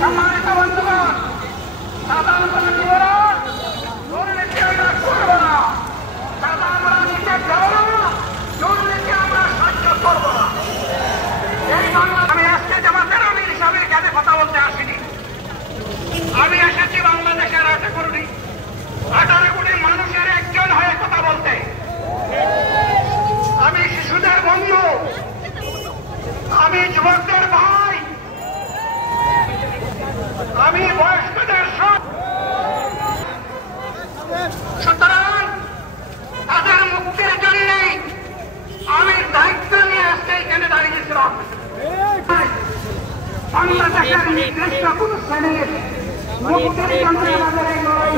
সম্মানিত বন্ধুগণ, সাধারণ জীবনা দুর্নীতি আমরা করবো না, দাদা আমরা নিচে দেব না, দুর্নীতি আমরা সহ্য করবো না। এই বাংলা আমি আজকে জামাতের আমির হিসাবে এখানে কথা বলতে আসিনি। আমি এসেছি বাংলাদেশের 18 কোটি মানুষের একজন হয়ে কথা বলতে। আমি শিশুদের বন্ধু, আমি যুবকদের ভাই, আমি বয়স্কদের সুতরাং তাদের মুক্তির জন্য আমি দায়িত্ব নিয়ে আজকে এখানে দাঁড়িয়েছিলাম। বাংলাদেশের নির্দিষ্ট কোন শ্রেণীর মুক্তির জন্য আমাদের এই লড়াই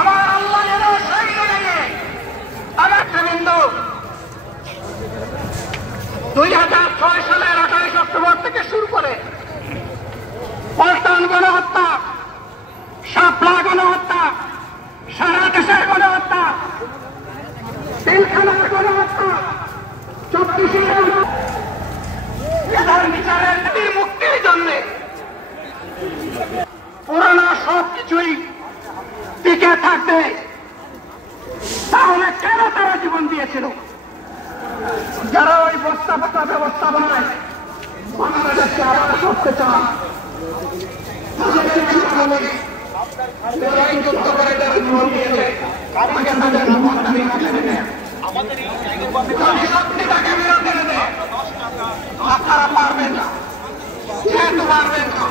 আমার আল্লাহ যেন সেই লড়াইয়ে আমার বিন্দু 2006 সালের 28 অক্টোবর থেকে শুরু করে পল্টন গণহত্যা, শাপলা গণহত্যা, সারা দেশের গণহত্যা, পিলখানার গণহত্যা, 24 বিচারের মুক্তির জন্য পুরানো সবকিছুই টিকে থাকবে। তাহলে কেন তারা জীবন দিয়েছিল? যারা ওই বস্তাপটা ব্যবস্থাপনায় বাংলাদেশকে আবার করতে চান, আপনারা পারবেন না, যেহেতু পারবেন না,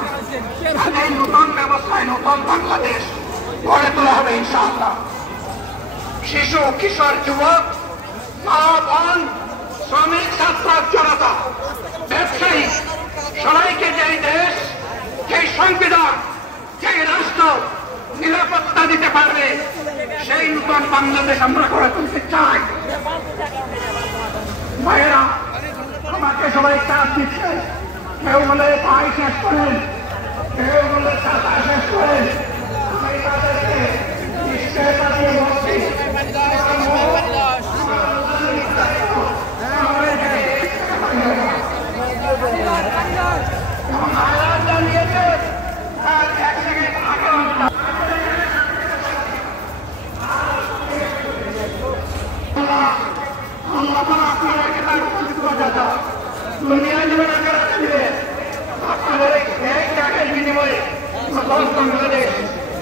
এই নতুন ব্যবস্থায় নতুন বাংলাদেশ গড়ে তোলা হবে ইনশাআল্লাহ। শিশু, কিশোর, যুবক, মা, বোন, শ্রমিক, ছাত্র, জনতা, ব্যবসায়ী সবাইকে যেই দেশ, যেই সংবিধান, যেই রাষ্ট্র নিরাপত্তা দিতে পারবে, সেই নতুন বাংলাদেশ আমরা গড়ে তুলতে চাই। ভাইয়েরা, আমাকে সবাই চাপ দিচ্ছে, কেউ বলে ভাই শেষ করেন, কেউ বলে চাচা শেষ করেন। আমি তাদেরকে নিশ্চয়তা দিয়ে বলছি,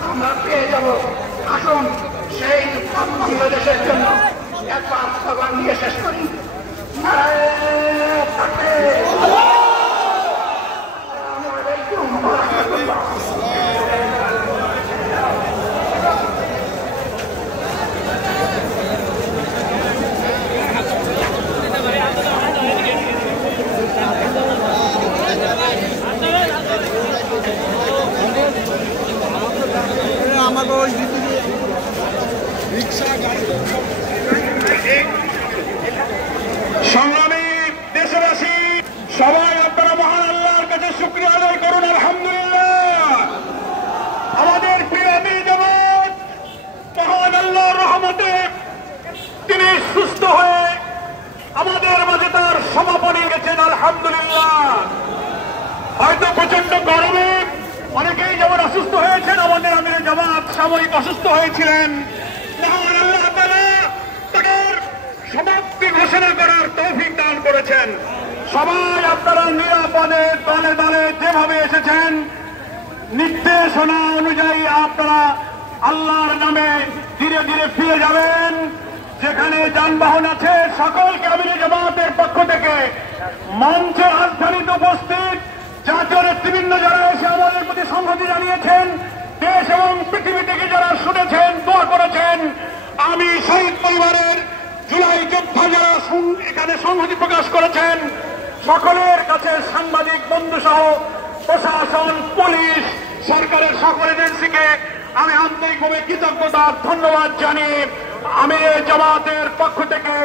আমরা পেয়ে যাব। আসুন সেই বাংলাদেশের জন্য একবার স্লোগান নিয়ে শেষ করি। সংগ্রামী দেশবাসী, সবাই আপনারা মহান আল্লাহর কাছে শুকরিয়া আদায় করুন। আলহামদুলিল্লাহ, আমাদের প্রিয় বীর জামাত মহান আল্লাহর রহমতে তিনি সুস্থ হয়ে আমাদের মাঝে তার সমাপনী গেছেন। আলহামদুলিল্লাহ, হয়তো প্রচন্ড গরমে অনেকেই যেমন অসুস্থ হয়েছেন, আমাদের আমির জামাত সাময়িক অসুস্থ হয়েছিলেন। মহান আল্লাহ তাআলা তাদের সমাপ্তি ঘোষণা করার তৌফিক দান করেছেন। সবাই আপনারা নিরাপদে দলে দলে যেভাবে এসেছেন, নির্দেশনা অনুযায়ী আপনারা আল্লাহর নামে ধীরে ধীরে ফিরে যাবেন। যেখানে যানবাহন আছে সকলকে আমির জামাতের পক্ষ থেকে মঞ্চে রাজধানীতে উপস্থিত জাতীয় নেতৃবৃন্দ যারা এসে আমাদের প্রতি সংহতি জানিয়েছেন, দেশ এবং পৃথিবী থেকে যারা শুনেছেন, দোয়া করেছেন, আমি শহীদ পরিবারের জুলাই যোদ্ধা যারা এখানে সংহতি প্রকাশ করেছেন, সকলের কাছে সাংবাদিক বন্ধু সহ প্রশাসন, পুলিশ, সরকারের সকল এজেন্সিকে আমি আন্তরিকভাবে কৃতজ্ঞতা ধন্যবাদ জানিয়ে আমি জামাতের পক্ষ থেকে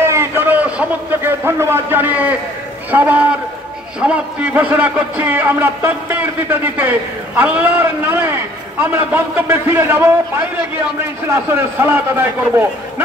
এই জনসমুদ্রকে ধন্যবাদ জানিয়ে সবার সমাপ্তি ঘোষণা করছি। আমরা তাকবীর দিতে দিতে আল্লাহর নামে আমরা গন্তব্যে ফিরে যাব। বাইরে গিয়ে আমরা ইনশাআল্লাহ আসরের সালাত আদায় করব।